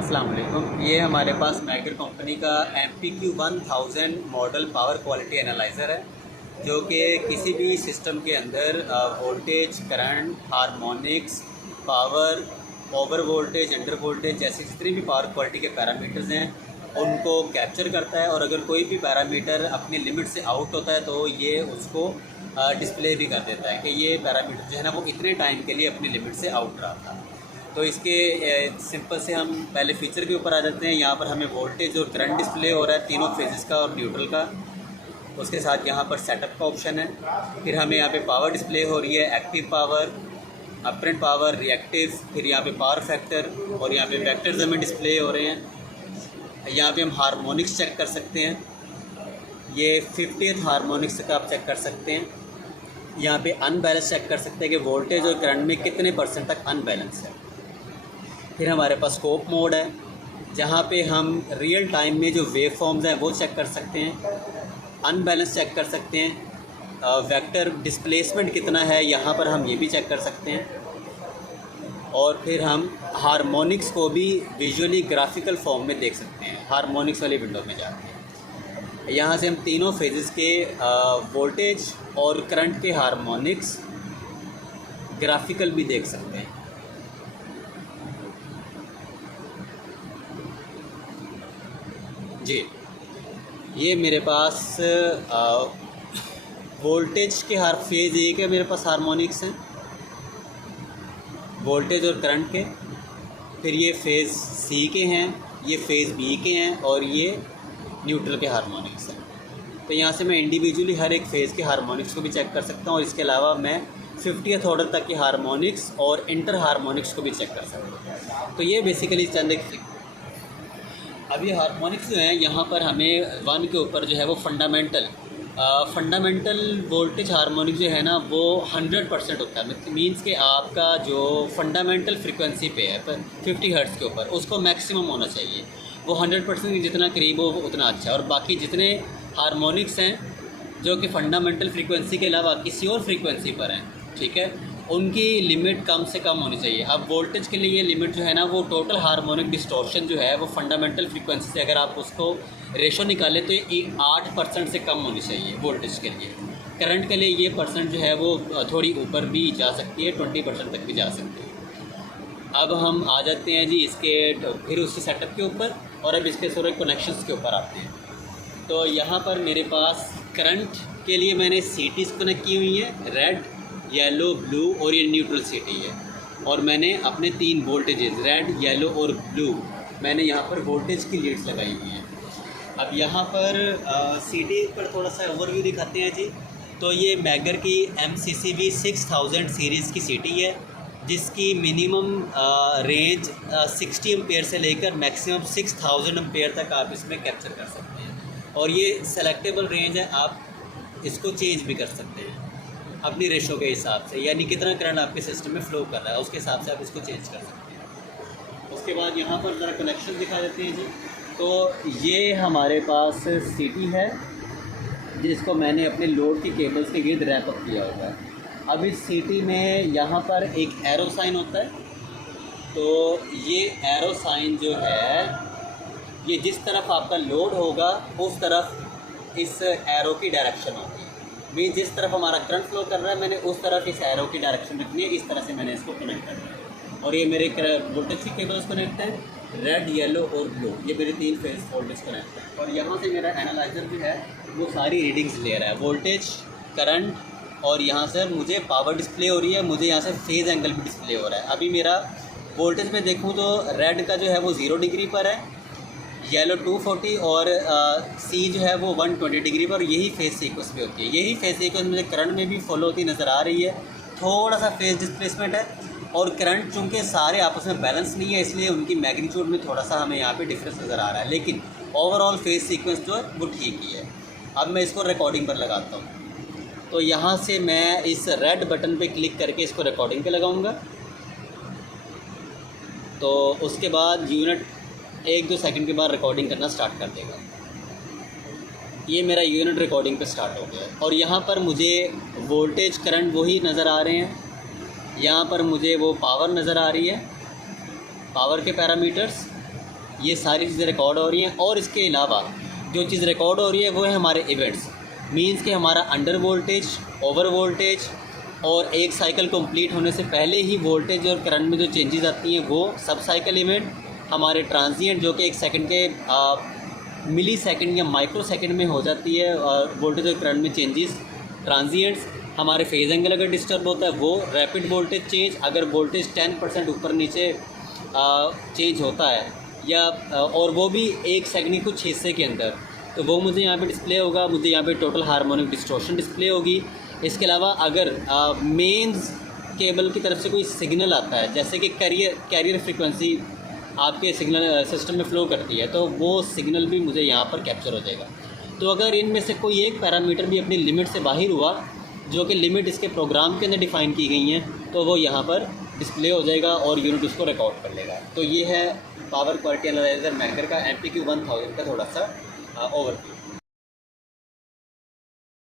अस्सलाम वालेकुम। ये हमारे पास मैगर कंपनी का MPQ 1000 model power quality analyser है, जो कि किसी भी सिस्टम के अंदर voltage, current, harmonics, power, over voltage, under voltage जैसे जितनी भी पावर क्वालिटी के पैरामीटर्स हैं उनको कैप्चर करता है। और अगर कोई भी पैरामीटर अपनी लिमिट से आउट होता है तो ये उसको डिस्प्ले भी कर देता है कि ये पैरामीटर जो है ना वो इतने टाइम के लिए अपनी लिमिट से आउट रहा था। तो इसके सिंपल से हम पहले फ़ीचर के ऊपर आ जाते हैं। यहाँ पर हमें वोल्टेज और करंट डिस्प्ले हो रहा है, तीनों फेजेस का और न्यूट्रल का। उसके साथ यहाँ पर सेटअप का ऑप्शन है। फिर हमें यहाँ पे पावर डिस्प्ले हो रही है, active power, apparent power, reactive, फिर यहाँ पे पावर फैक्टर और यहाँ पे वेक्टर्स हमें डिस्प्ले हो रहे हैं। यहाँ पे हम हार्मोनिक्स चेक कर सकते हैं, ये 50th हार्मोनिक्स का आप चेक कर सकते हैं। यहाँ पे अनबैलेंस चेक कर सकते हैं कि वोल्टेज और करंट में कितने % तक अनबैलेंस है। फिर हमारे पास स्कोप मोड है, जहाँ पे हम रियल टाइम में जो वेव फॉर्म्स हैं वो चेक कर सकते हैं, अनबैलेंस चेक कर सकते हैं, वेक्टर डिस्प्लेसमेंट कितना है यहाँ पर हम ये भी चेक कर सकते हैं। और फिर हम हार्मोनिक्स को भी विजुअली ग्राफिकल फॉर्म में देख सकते हैं, हार्मोनिक्स वाली विंडो में जाके। यहाँ से हम तीनों फेजेस के वोल्टेज और करंट के हार्मोनिक्स ग्राफिकल भी देख सकते हैं। जी, ये मेरे पास वोल्टेज के हर फेज़ ए के मेरे पास हार्मोनिक्स हैं, वोल्टेज और करंट के। फिर ये फेज़ सी के हैं, ये फेज़ बी के हैं और ये न्यूट्रल के हार्मोनिक्स हैं। तो यहाँ से मैं इंडिविजुअली हर एक फेज़ के हार्मोनिक्स को भी चेक कर सकता हूँ और इसके अलावा मैं 50th ऑर्डर तक के हार्मोनिक्स और इंटर हार्मोनिक्स को भी चेक कर सकता हूँ। तो ये बेसिकली चंद एक अब ये हार्मोनिक्स जो हैं यहाँ पर हमें 1 के ऊपर जो है वो फंडामेंटल वोल्टेज हार्मोनिक जो है ना वो 100% होता है। मींस कि आपका जो फंडामेंटल फ्रीक्वेंसी पे है पर 50 हर्ट्ज़ के ऊपर उसको मैक्सिमम होना चाहिए। वो 100% के जितना करीब हो वो उतना अच्छा है। और बाकी जितने हार्मोनिक्स हैं जो कि फंडामेंटल फ्रीक्वेंसी के अलावा किसी और फ्रीक्वेंसी पर हैं, ठीक है, उनकी लिमिट कम से कम होनी चाहिए। अब वोल्टेज के लिए ये लिमिट जो है ना वो टोटल हार्मोनिक डिस्टॉर्शन जो है वो फंडामेंटल फ्रीक्वेंसी से अगर आप उसको रेशो निकालें तो ये 8% से कम होनी चाहिए वोल्टेज के लिए। करंट के लिए ये परसेंट जो है वो थोड़ी ऊपर भी जा सकती है, 20% तक भी जा सकती है। अब हम आ जाते हैं जी इसके फिर उसके सेटअप के ऊपर और अब इसके सारे कनेक्शंस के ऊपर आते हैं। तो यहाँ पर मेरे पास करंट के लिए मैंने CTs कनेक्ट की हुई हैं, रेड, येलो, ब्लू और ये न्यूट्रल CT है। और मैंने अपने 3 वोल्टेजेस रेड, येलो और ब्लू मैंने यहाँ पर वोल्टेज की लीड्स लगाई हुई हैं। अब यहाँ पर CT पर थोड़ा सा ओवरव्यू दिखाते हैं जी। तो ये मैगर की MCCV 6000 सीरीज़ की CT है, जिसकी मिनिमम रेंज 60 एम्पेयर से लेकर मैक्सिमम 6000 एम्पेयर तक आप इसमें कैप्चर कर सकते हैं। और ये सेलेक्टेबल रेंज है, आप इसको चेंज भी कर सकते हैं अपनी रेशो के हिसाब से, यानी कितना करंट आपके सिस्टम में फ्लो कर रहा है उसके हिसाब से आप इसको चेंज कर सकते हैं। उसके बाद यहाँ पर ज़रा कनेक्शन दिखा देते हैं जी। तो ये हमारे पास CT है जिसको मैंने अपने लोड की केबल्स के गिर्द रैप अप किया हुआ है। अब इस CT में यहाँ पर एक एरो साइन होता है। तो ये एरो साइन जो है ये जिस तरफ आपका लोड होगा उस तरफ इस एरो की डायरेक्शन होगी। भी जिस तरफ हमारा करंट फ्लो कर रहा है मैंने उस तरफ इस एरो की डायरेक्शन रखनी है। इस तरह से मैंने इसको कनेक्ट करना है। और ये मेरे वोल्टेज की केबल्स कनेक्ट हैं, रेड, येलो और ब्लू, ये मेरे 3 फेज वोल्टेज कनेक्ट है। और यहाँ से मेरा एनालाइज़र जो है वो सारी रीडिंग्स ले रहा है, वोल्टेज, करंट, और यहाँ से मुझे पावर डिस्प्ले हो रही है, मुझे यहाँ से फेज़ एंगल भी डिस्प्ले हो रहा है। अभी मेरा वोल्टेज में देखूँ तो रेड का जो है वो 0 डिग्री पर है, येलो 240 और सी जो है वो 120 डिग्री पर। यही फेज सीक्वेंस में होती है, यही फेज सीक्वेंस मुझे करंट में भी फॉलो होती नज़र आ रही है। थोड़ा सा फेज डिस्प्लेसमेंट है और करंट चूँकि सारे आपस में बैलेंस नहीं है इसलिए उनकी मैग्नीट्यूड में थोड़ा सा हमें यहाँ पे डिफरेंस नज़र आ रहा है, लेकिन ओवरऑल फेज सीक्वेंस जो है वो ठीक ही है। अब मैं इसको रिकॉर्डिंग पर लगाता हूँ। तो यहाँ से मैं इस रेड बटन पे क्लिक करके इसको रिकॉर्डिंग पे लगाऊंगा। तो उसके बाद यूनिट 1-2 सेकंड के बाद रिकॉर्डिंग करना स्टार्ट कर देगा। ये मेरा यूनिट रिकॉर्डिंग पे स्टार्ट हो गया है। और यहाँ पर मुझे वोल्टेज, करंट वही नज़र आ रहे हैं। यहाँ पर मुझे वो पावर नज़र आ रही है, पावर के पैरामीटर्स, ये सारी चीज़ें रिकॉर्ड हो रही हैं। और इसके अलावा जो चीज़ रिकॉर्ड हो रही है वो है हमारे इवेंट्स, मींस कि हमारा अंडर वोल्टेज, ओवर वोल्टेज, और एक साइकिल कंप्लीट होने से पहले ही वोल्टेज और करंट में जो चेंजेस आती हैं वो सब साइकिल इवेंट, हमारे ट्रांजिएंट जो कि 1 सेकंड के मिली सेकंड या माइक्रो सेकंड में हो जाती है और वोल्टेज और करंट में चेंजेस, ट्रांजिएंट्स, हमारे फेज एंगल अगर डिस्टर्ब होता है वो, रैपिड वोल्टेज चेंज, अगर वोल्टेज 10% ऊपर नीचे चेंज होता है या और वो भी 1 सेकंड के कुछ हिस्से के अंदर, तो वो मुझे यहाँ पे डिस्प्ले होगा। मुझे यहाँ पे टोटल हार्मोनिक डिस्टॉर्शन डिस्प्ले होगी। इसके अलावा अगर मेंस केबल की तरफ से कोई सिग्नल आता है, जैसे कि कैरियर फ्रीक्वेंसी आपके सिग्नल सिस्टम में फ़्लो करती है, तो वो सिग्नल भी मुझे यहाँ पर कैप्चर हो जाएगा। तो अगर इनमें से कोई एक पैरामीटर भी अपनी लिमिट से बाहर हुआ, जो कि लिमिट इसके प्रोग्राम के अंदर डिफ़ाइन की गई हैं, तो वो यहाँ पर डिस्प्ले हो जाएगा और यूनिट उसको रिकॉर्ड कर लेगा। तो ये है पावर क्वालिटी एनालाइजर मैकर का MPQ 1000 का थोड़ा सा ओवरव्यू।